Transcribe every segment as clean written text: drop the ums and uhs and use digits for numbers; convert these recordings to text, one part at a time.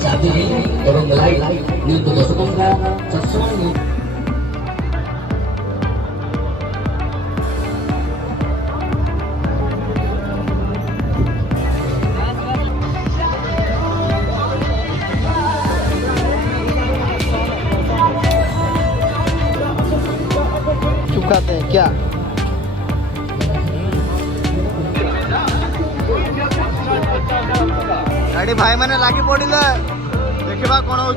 Saat ini orang mulai untuk sementara sesuatu. चुकाते हैं क्या? गाड़ी भाई मैंने लागी पड़िले देखा कौन हो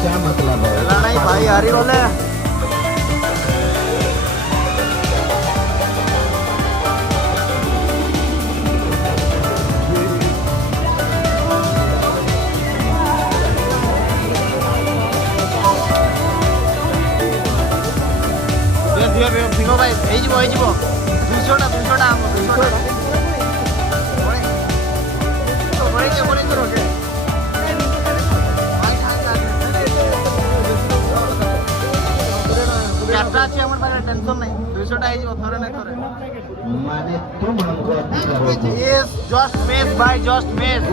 क्या मतलब है नहीं भाई हरी बोले भिंगो भाई टेंशन नहीं 200 थोड़े नहीं थोड़े माने तुम हमको यस जस्ट मिस भाई जस्ट मिस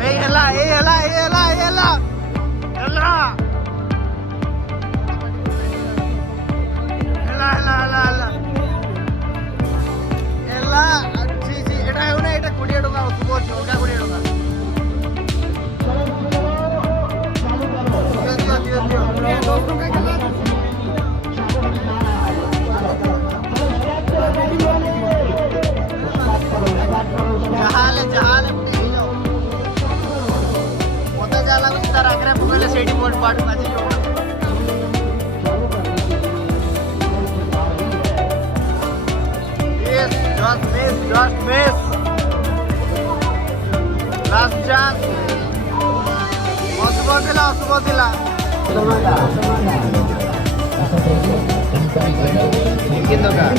ए हला जी एटा है ना एटा 20 टका उसको छोटा 20 टका जहाले मोठा झाला विस्तार अकरा फुगायला शेडी बोट पाठ माझी just miss last chance Osubodila mungkin tuh kak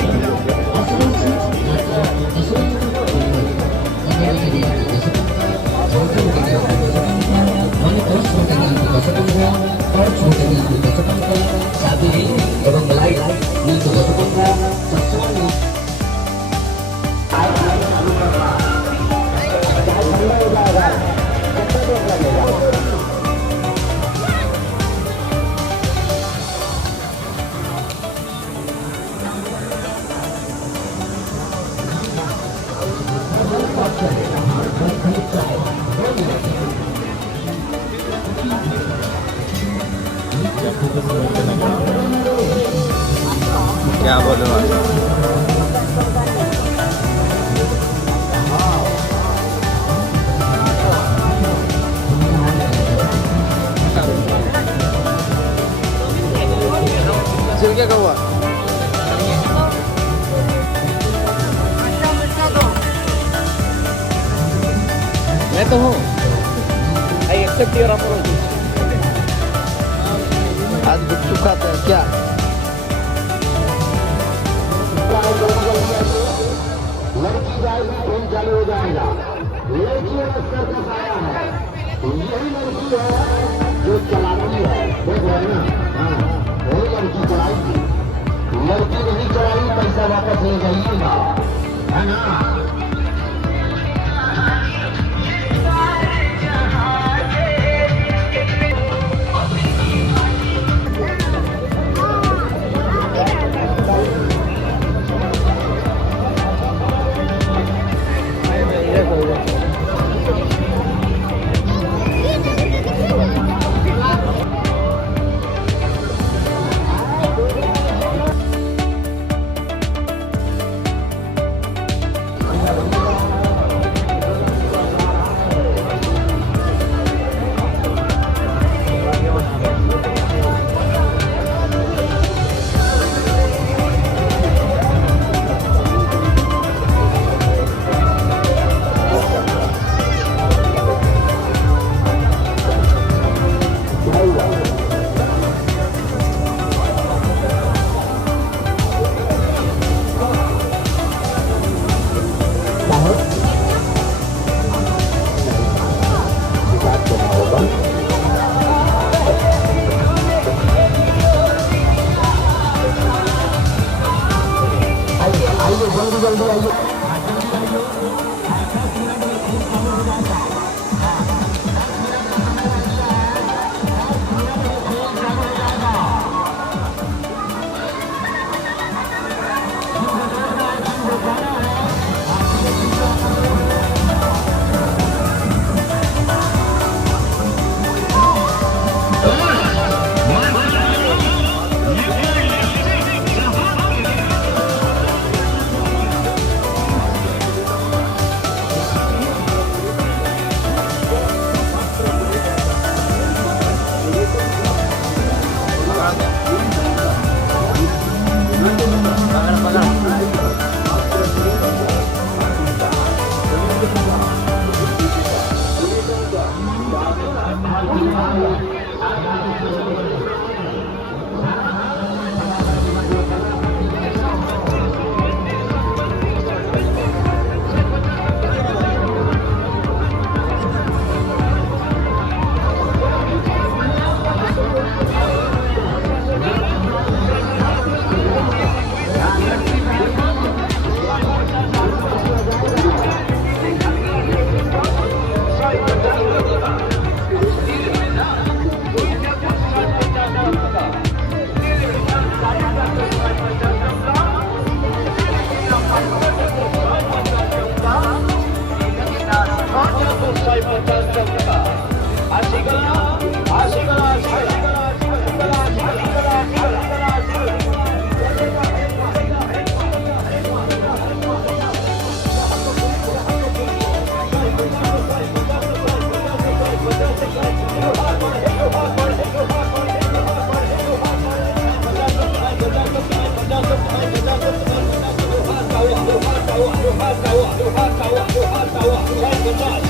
orang lain untuk sesuatu क्या बोलूं क्या हुआ मैं तो हूँ आई एक्सेप्ट योर अप्रोच आज गुपचुप खाते हैं क्या लड़की जाएगी ट्रेन चालू हो जाएगा लड़की अवसर का साया है यही लड़की है जो चलाती है देख रहे हैं ना हाँ वही लड़की चलाएगी लड़की नहीं चलाई पैसा वापस ले जाइएगा है ना जल्दी जल्दी आइए। Go,